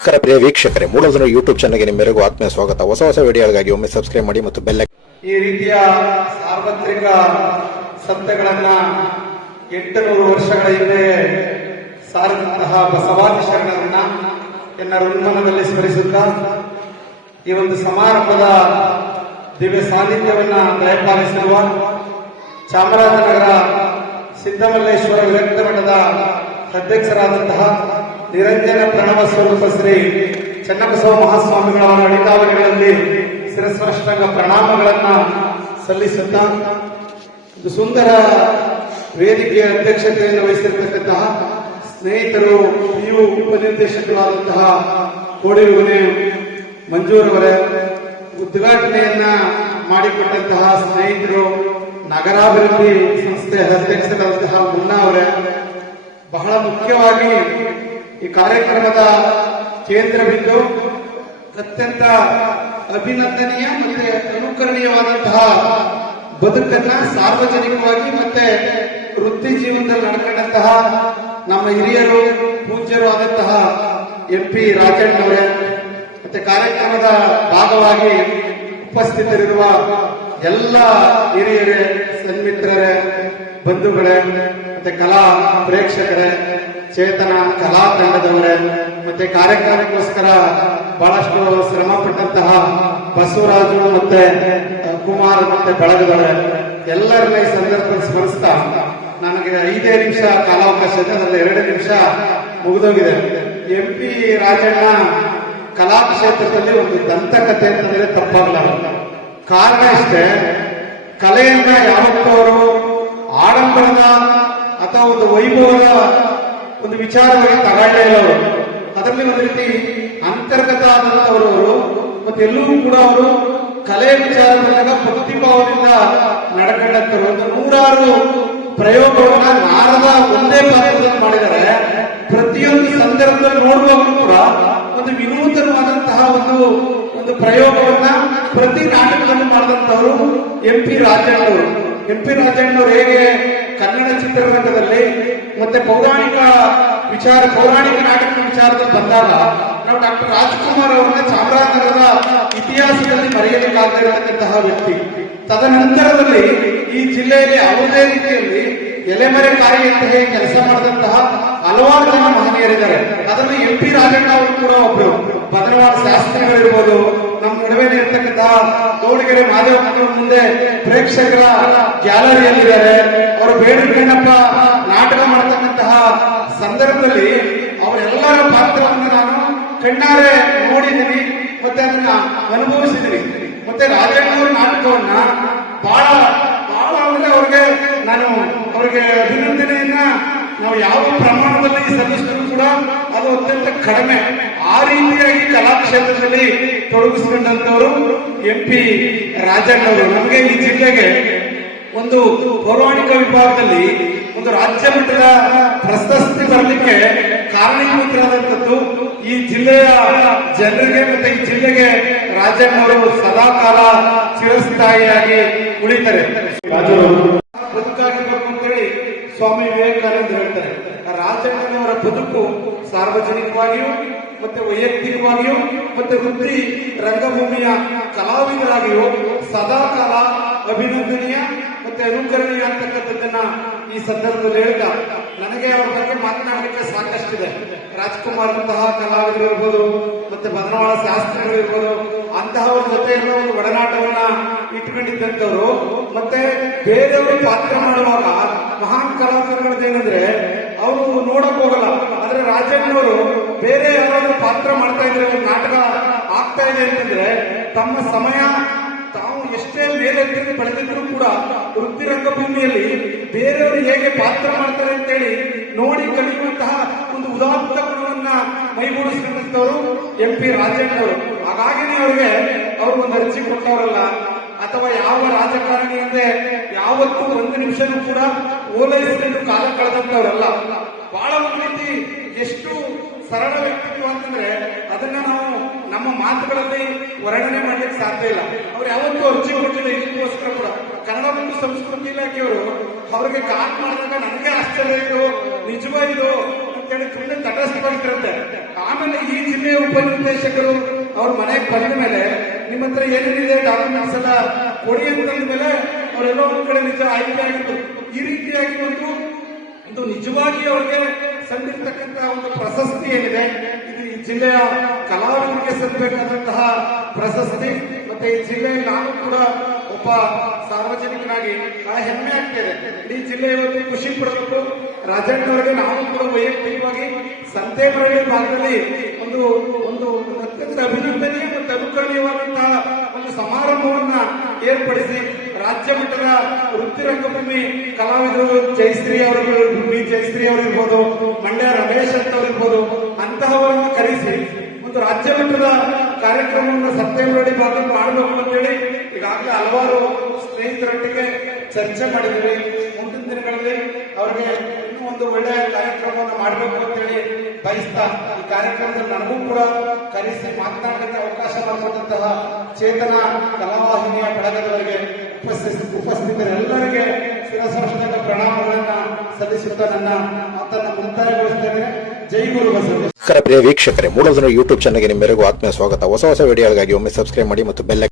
ನಮಸ್ಕಾರ ಪ್ರಿಯ ವೀಕ್ಷಕರೇ ಮೂಲಧನ ಯೂಟ್ಯೂಬ್ ಚಾನಲ್ಗೆ ನಿಮ್ಮೆಲ್ಲರಿಗೂ ಆತ್ಮೀಯ ಸ್ವಾಗತ. ಹೊಸ ಹೊಸ ವಿಡಿಯೋಗಳಿಗಾಗಿ ಒಮ್ಮೆ ಸಬ್ಸ್ಕ್ರೈಬ್ ಮಾಡಿ ಮತ್ತು ಬೆಲ್ಲ ಈ ರೀತಿಯ ಸಾರ್ವತ್ರಿಕ ಸಂತೆಗಳನ್ನ ಎಂಟುನೂರು ವರ್ಷಗಳ ಹಿಂದೆ ಸಾರಿದಂತಹ ಬಸವಾದಿ ಶರಣರನ್ನ ಎನ್ನ ಋನ್ಮನದಲ್ಲಿ ಸ್ಮರಿಸುತ್ತಾ ಈ ಒಂದು ಸಮಾರಂಭದ ದಿವ್ಯ ಸಾನ್ನಿಧ್ಯವನ್ನ ದಯಪಾಲಿಸಿರುವ ಚಾಮರಾಜನಗರ ಸಿದ್ದಮಲ್ಲೇಶ್ವರ ವಿರಕ್ತ ಮಠದ ಅಧ್ಯಕ್ಷರಾದಂತಹ ನಿರಂಜನ ಪ್ರಣವ ಸ್ವರೂಪ ಶ್ರೀ ಚನ್ನಬಸವ ಮಹಾಸ್ವಾಮಿಗಳ ಅಡಿತಾವಳಿಗಳಲ್ಲಿ ಶಿರಸ್ಪೃಷ್ಟಂಗ ಪ್ರಣಾಮಗಳನ್ನ ಸಲ್ಲಿಸುತ್ತಾ ಒಂದು ಸುಂದರ ವೇದಿಕೆಯ ಅಧ್ಯಕ್ಷತೆಯನ್ನು ವಹಿಸಿರ್ತಕ್ಕಂತಹ ಸ್ನೇಹಿತರು ಪಿಯು ಉಪನಿರ್ದೇಶಕರಾದಂತಹ ಮನೆ ಮಂಜೂರವರೇ, ಉದ್ಘಾಟನೆಯನ್ನ ಮಾಡಿಕೊಟ್ಟಂತಹ ಸ್ನೇಹಿತರು ನಗರಾಭಿವೃದ್ಧಿ ಸಂಸ್ಥೆ ಅಧ್ಯಕ್ಷರಾದಂತಹ ಮುನ್ನಾ ಅವರೇ, ಬಹಳ ಮುಖ್ಯವಾಗಿ ಈ ಕಾರ್ಯಕ್ರಮದ ಕೇಂದ್ರವಿದ್ದು ಅತ್ಯಂತ ಅಭಿನಂದನೀಯ ಮತ್ತೆ ಅನುಕರಣೀಯವಾದಂತಹ ಬದುಕನ್ನ ಸಾರ್ವಜನಿಕವಾಗಿ ಮತ್ತೆ ವೃತ್ತಿ ಜೀವನದಲ್ಲಿ ನಡ್ಕೊಂಡಂತಹ ನಮ್ಮ ಹಿರಿಯರು, ಪೂಜ್ಯರು ಆದಂತಹ ಎಂ ಪಿ ರಾಜಣ್ಣವರೇ, ಮತ್ತೆ ಕಾರ್ಯಕ್ರಮದ ಭಾಗವಾಗಿ ಉಪಸ್ಥಿತರಿರುವ ಎಲ್ಲ ಹಿರಿಯರೇ, ಸನ್ಮಿತ್ರರೇ, ಬಂಧುಗಳೇ, ಮತ್ತೆ ಕಲಾ ಪ್ರೇಕ್ಷಕರೇ ಚೇತನ ಕಲಾ ತಂಡದವರೇ, ಮತ್ತೆ ಕಾರ್ಯಕ್ರಮಕ್ಕೋಸ್ಕರ ಬಹಳಷ್ಟು ಶ್ರಮ ಪಟ್ಟಂತಹ ಬಸವರಾಜು ಮತ್ತೆ ಕುಮಾರ್ ಮತ್ತೆ ಬಳಗದವರೇ, ಎಲ್ಲರನ್ನ ಈ ಸಂದರ್ಭದಲ್ಲಿ ಸ್ಮರಿಸ್ತಾ ನನಗೆ ಐದೇ ನಿಮಿಷ ಕಾಲಾವಕಾಶ ಇದೆ, ಅದರಲ್ಲಿ ಎರಡು ನಿಮಿಷ ಮುಗಿದೋಗಿದೆ. ಎಂ ಪಿ ರಾಜಣ್ಣ ಕಲಾ ಕ್ಷೇತ್ರದಲ್ಲಿ ಒಂದು ದಂತಕಥೆ ಅಂತಂದ್ರೆ ತಪ್ಪಾಗಲ್ಲ. ಕಾರಣ ಇಷ್ಟೇ ಕಲೆಯನ್ನ ಯಾವತ್ತೂ ಅವರು ಆಡಂಬರದ ಅಥವಾ ಒಂದು ವೈಭವದ ಒಂದು ವಿಚಾರವಾಗಿ ತಗೊಳ್ಳೇ ಇಲ್ಲ ಅವರು ಅದರಲ್ಲಿ ಒಂದು ರೀತಿ ಅಂತರ್ಗತ ಆದಂತವರು ಅವರು, ಮತ್ತೆ ಎಲ್ಲರೂ ಕೂಡ ಅವರು ಕಲೆ ವಿಚಾರ ಬಂದಾಗ ಭಕ್ತಿಭಾವದಿಂದ ನಡ್ಕೊಂಡಂತರು ಒಂದು ನೂರಾರು ಪ್ರಯೋಗವನ್ನ ನಾರದ ಒಂದೇ ಪಾತ್ರದಲ್ಲಿ ಮಾಡಿದರೆ ಪ್ರತಿಯೊಂದು ಸಂದರ್ಭದಲ್ಲಿ ನೋಡುವಾಗಲೂ ಕೂಡ ಒಂದು ವಿನೂತನವಾದಂತಹ ಒಂದು ಒಂದು ಪ್ರಯೋಗವನ್ನ ಪ್ರತಿ ನಾಟಕದಲ್ಲಿ ಮಾಡಿದಂತವರು ಎಂ ಪಿ ರಾಜಣ್ಣವರು. ಎಂ ಪಿ ರಾಜಣ್ಣವರು ಹೇಗೆ ಕನ್ನಡ ಚಿತ್ರರಂಗದಲ್ಲಿ, ಮತ್ತೆ ಪೌರಾಣಿಕ ವಿಚಾರ, ಪೌರಾಣಿಕ ನಾಟಕದ ವಿಚಾರದಲ್ಲಿ ಬಂದಾಗ ನಾವು ಡಾಕ್ಟರ್ ರಾಜ್ಕುಮಾರ್ ಅವರನ್ನ ಚಾಮರಾಜನಗರದ ಇತಿಹಾಸದಲ್ಲಿ ಮರೆಯಲಿಕ್ಕಾಗದಿರತಕ್ಕಂತಹ ವ್ಯಕ್ತಿ. ತದನಂತರದಲ್ಲಿ ಈ ಜಿಲ್ಲೆಯಲ್ಲಿ ಯಾವುದೇ ರೀತಿಯಲ್ಲಿ ಎಲೆಮರೆ ಅಂತ ಕೆಲಸ ಮಾಡಿದಂತಹ ಹಲವಾರು ಜನ ಮಹನೀಯರಿದ್ದಾರೆ. ಅದರಲ್ಲಿ ಎಂ ಪಿ ರಾಜಣ್ಣ ಅವರು ಕೂಡ ಒಬ್ರು. ಭದ್ರವಾದ ಶಾಸ್ತ್ರಿಗಳಿರ್ಬೋದು. ನಮ್ಮ ನಡುವೆ ಇರ್ತಕ್ಕಂತಹ ತೋಳಿಗೆರೆ ಮಾದೇವಪ್ಪನ ಮುಂದೆ ಪ್ರೇಕ್ಷಕರ ಗ್ಯಾಲರಿಯಲ್ಲಿದ್ದಾರೆ. ಅವರು ಬೇಡುಗಣ್ಣಪ್ಪ ನಾಟಕ ಮಾಡತಕ್ಕಂತಹ ಸಂದರ್ಭದಲ್ಲಿ ಅವರೆಲ್ಲರ ಪಾತ್ರವನ್ನು ನಾನು ಕಣ್ಣಾರೆ ನೋಡಿದ್ದೀನಿ, ಮತ್ತೆ ಅದನ್ನ ಅನುಭವಿಸಿದ್ದೀನಿ. ಮತ್ತೆ ರಾಜಣ್ಣವರ ನಾಟಕವನ್ನ ಬಹಳ ಬಹಳ ಅಂದ್ರೆ ಅವ್ರಿಗೆ ನಾನು ಅವ್ರಿಗೆ ಅಭಿನಂದನೆಯನ್ನ ನಾವು ಯಾವ ಪ್ರಮಾಣದಲ್ಲಿ ಸಲ್ಲಿಸಿದ್ರು ಕೂಡ ಅದು ಅತ್ಯಂತ ಕಡಿಮೆ. ಆ ರೀತಿಯಾಗಿ ಕಲಾ ಕ್ಷೇತ್ರದಲ್ಲಿ ತೊಡಗಿಸಿಕೊಂಡಂತವರು ಎಂ ಪಿ ರಾಜಣ್ಣವರು. ನಮಗೆ ಈ ಜಿಲ್ಲೆಗೆ ಒಂದು ಪೌರಾಣಿಕ ವಿಭಾಗದಲ್ಲಿ ಒಂದು ರಾಜ್ಯ ಮಟ್ಟದ ಪ್ರಶಸ್ತಿ ಬರಲಿಕ್ಕೆ ಕಾರಣೀಭೂತರಾದಂಥದ್ದು ಈ ಜಿಲ್ಲೆಯ ಜನರಿಗೆ ಮತ್ತೆ ಈ ಜಿಲ್ಲೆಗೆ ರಾಜಣ್ಣವರು ಸದಾಕಾಲ ಚಿರಸ್ಥಾಯಿಯಾಗಿ ಉಳಿತಾರೆ. ಬದುಕಾಗಿರ್ಬೇಕು ಅಂತೇಳಿ ಸ್ವಾಮಿ ವಿವೇಕಾನಂದ ಹೇಳ್ತಾರೆ. ರಾಜಣ್ಣನವರ ಬದುಕು ಸಾರ್ವಜನಿಕವಾಗಿಯೂ ಮತ್ತೆ ವೈಯಕ್ತಿಕವಾಗಿಯೂ ಮತ್ತೆ ವೃತ್ತಿ ರಂಗಭೂಮಿಯ ಕಲಾವಿದರಾಗಿಯೂ ಸದಾಕಾಲ ಅಭಿನಂದನೀಯ. ಮತ್ತೆ ಅನುಕರಣೀಯ ಅಂತಕ್ಕಂಥದ್ದನ್ನ ಈ ಸಂದರ್ಭದಲ್ಲಿ ಹೇಳ್ತಾ, ನನಗೆ ಅವರ ಬಗ್ಗೆ ಮಾತನಾಡಲಿಕ್ಕೆ ಸಾಕಷ್ಟಿದೆ. ರಾಜ್ಕುಮಾರ್ ಅಂತಹ ಕಲಾವಿದರು ಇರ್ಬೋದು, ಮತ್ತೆ ಬದನವಾಳ ಶಾಸ್ತ್ರಿಗಳು ಇರ್ಬೋದು, ಅಂತಹವ್ರ ಜೊತೆ ಇರೋ ಒಂದು ಒಡನಾಟವನ್ನ ಇಟ್ಕೊಂಡಿದ್ದಂಥವ್ರು, ಮತ್ತೆ ಬೇರೆಯವರು ಪಾತ್ರ ಮಾಡುವಾಗ ಮಹಾನ್ ಕಲಾವಿದರುಗಳದ್ದೇನೆಂದ್ರೆ ಅವರು ನೋಡಕ್ ಹೋಗಲ್ಲ, ಆದ್ರೆ ರಾಜಣ್ಣವರು ಬೇರೆ ಯಾರಾದ್ರೂ ಪಾತ್ರ ಮಾಡ್ತಾ ಇದ್ರೆ, ಒಂದು ನಾಟಕ ಆಗ್ತಾ ಇದೆ ಅಂತಂದ್ರೆ, ತಮ್ಮ ಸಮಯ ತಾವು ಎಷ್ಟೇ ಮೇಲೆತ್ತಿ ಬೆಳೆದಿದ್ರು ಕೂಡ ವೃತ್ತಿ ರಂಗಭೂಮಿಯಲ್ಲಿ ಬೇರೆಯವರು ಹೇಗೆ ಪಾತ್ರ ಮಾಡ್ತಾರೆ ಅಂತೇಳಿ ನೋಡಿ ಕಲಿಯುವಂತಹ ಒಂದು ಉದಾತ್ತ ಗುಣವನ್ನ ಮೈಗೂಡಿಸಿಕೊಂಡಂತವರು ಎಂ ಪಿ ರಾಜಣ್ಣವರು. ಹಾಗಾಗಿನೇ ಅವರಿಗೆ ಅವರು ಒಂದು ಅರ್ಜಿ ಕೊಟ್ಟವರಲ್ಲ. ಅಥವಾ ಯಾವ ರಾಜಕಾರಣಿ ಅಂದ್ರೆ ಯಾವತ್ತೂ ಒಂದು ನಿಮಿಷನೂ ಕೂಡ ಓಲೈಸಿಕೊಂಡು ಕಾಲ ಕಳೆದಂತವರಲ್ಲ ಬಹಳ ಒಂದು ರೀತಿ ಎಷ್ಟು ಸರಳ ವ್ಯಕ್ತಿತ್ವ ಅಂತಂದ್ರೆ ಅದನ್ನ ನಾವು ನಮ್ಮ ಮಾತುಗಳಲ್ಲಿ ವರ್ಣನೆ ಮಾಡ್ಲಿಕ್ಕೆ ಸಾಧ್ಯ ಇಲ್ಲ. ಅವ್ರು ಯಾವತ್ತೂ ಅರ್ಜಿ ಕೊಟ್ಟಿಲ್ಲ, ಇದಕ್ಕೋಸ್ಕರ ಕೂಡ. ಕನ್ನಡ ಮತ್ತು ಸಂಸ್ಕೃತಿ ಇಲಾಖೆಯವರು ಅವ್ರಿಗೆ ಕಾಲ್ ಮಾಡಿದಾಗ ನನಗೆ ಆಶ್ಚರ್ಯ ಇದು ನಿಜವಾಗಿದು ಅಂತ ಅಂತೇಳಿ ತುಂಬ ತಟಸ್ಥವಾಗಿರುತ್ತೆ. ಆಮೇಲೆ ಈ ಜಿಲ್ಲೆಯ ಉಪನಿರ್ದೇಶಕರು ಅವ್ರ ಮನೆಗೆ ಬಂದ ಮೇಲೆ ನಿಮ್ಮ ಹತ್ರ ಏನೇನಿದೆ ಡಾಕ್ಯುಮೆಂಟ್ಸ್ ಎಲ್ಲ ಕೊಡಿ ಅಂತಂದ ಮೇಲೆ ಅವರೆಲ್ಲ ಒಂದ್ ಕಡೆ ನಿಜ ಆಯ್ಕೆ ಆಗಿತ್ತು ಈ ರೀತಿಯಾಗಿ ಒಂದು ಇದು ನಿಜವಾಗಿ ಅವರಿಗೆ ಸಂದಿರ್ತಕ್ಕಂತಹ ಒಂದು ಪ್ರಶಸ್ತಿ ಏನಿದೆ, ಇದು ಈ ಜಿಲ್ಲೆಯ ಕಲಾವಿದರಿಗೆ ಸಲ್ಲಬೇಕಾದಂತಹ ಪ್ರಶಸ್ತಿ. ಮತ್ತೆ ಈ ಜಿಲ್ಲೆಯಲ್ಲಿ ನಾನು ಕೂಡ ಒಬ್ಬ ಸಾರ್ವಜನಿಕನಾಗಿ ಬಹಳ ಹೆಮ್ಮೆ ಆಗ್ತೇನೆ. ಇಡೀ ಜಿಲ್ಲೆ ಇವತ್ತು ಖುಷಿ ಪಡಬೇಕು. ರಾಜಣ್ಣವರಿಗೆ ನಾನು ಕೂಡ ವೈಯಕ್ತಿಕವಾಗಿ ಸಂತೇಮರಳ್ಳಿ ಭಾಗದಲ್ಲಿ ಒಂದು ಒಂದು ಅತ್ಯಂತ ಅಭಿನಂದನೀಯ ಮತ್ತು ಅನುಕರಣೀಯವಾದಂತಹ ಒಂದು ಸಮಾರಂಭವನ್ನ ಏರ್ಪಡಿಸಿ ರಾಜ್ಯ ಮಟ್ಟದ ವೃತ್ತಿ ರಂಗಭೂಮಿ ಕಲಾವಿದರು ಜಯಶ್ರೀ ಅವರು ಬಿ ಜಯಶ್ರೀ ಅವರಿರ್ಬೋದು, ಮಂಡ್ಯ ರಮೇಶ್ ಅಂತ ಅವರಿರ್ಬೋದು, ಅಂತಹವರನ್ನು ಕರೆಸಿ ಒಂದು ರಾಜ್ಯ ಮಟ್ಟದ ಕಾರ್ಯಕ್ರಮವನ್ನು ಸತ್ಯಮರಡಿ ಭಾಗದಲ್ಲಿ ಮಾಡಬೇಕು ಅಂತೇಳಿ ಈಗಾಗಲೇ ಹಲವಾರು ಸ್ನೇಹಿತರೊಟ್ಟಿಗೆ ಚರ್ಚೆ ಮಾಡಿದ್ದೀವಿ ಮುಂದಿನ ದಿನಗಳಲ್ಲಿ ಅವರಿಗೆ ಇನ್ನೂ ಒಂದು ಒಳ್ಳೆಯ ಕಾರ್ಯಕ್ರಮವನ್ನು ಮಾಡಬೇಕು ಅಂತೇಳಿ ಬಯಸ್ತಾ ಈ ಕಾರ್ಯಕ್ರಮದಲ್ಲಿ ನನಗೂ ಕೂಡ ಕರೆಸಿ ಮಾತನಾಡಲಿಕ್ಕೆ ಅವಕಾಶ ಮಾಡಿಕೊಟ್ಟಂತಹ ಚೇತನ ಕಲಾವಾಹಿನಿಯ ಬೆಳಗದವರಿಗೆ ಉಪಸ್ಥಿತ ಉಪಸ್ಥಿತರೆಲ್ಲರಿಗೆ ಶಿರಸಾಷ್ಟಾಂಗ ಪ್ರಣಾಮಗಳನ್ನ ಸಲ್ಲಿಸುತ್ತಾ ನನ್ನ ಮಾತನ್ನ ಮುಕ್ತಾಯಗೊಳಿಸುತ್ತೇನೆ ಜೈ ಗುರು ಬಸವ ಪ್ರಿಯ ವೀಕ್ಷಕರೇ ಮೂಲಧನ ಯೂಟ್ಯೂಬ್ ಚಾನಲ್ಗೆ ನಿಮ್ಮೆಲ್ಲರಿಗೂ ಆತ್ಮೀಯ ಸ್ವಾಗತ. ಹೊಸ ಹೊಸ ವಿಡಿಯೋಗಳಿಗಾಗಿ ಒಮ್ಮೆ ಸಬ್ಸ್ಕ್ರೈಬ್ ಮಾಡಿ ಮತ್ತು ಬೆಲ್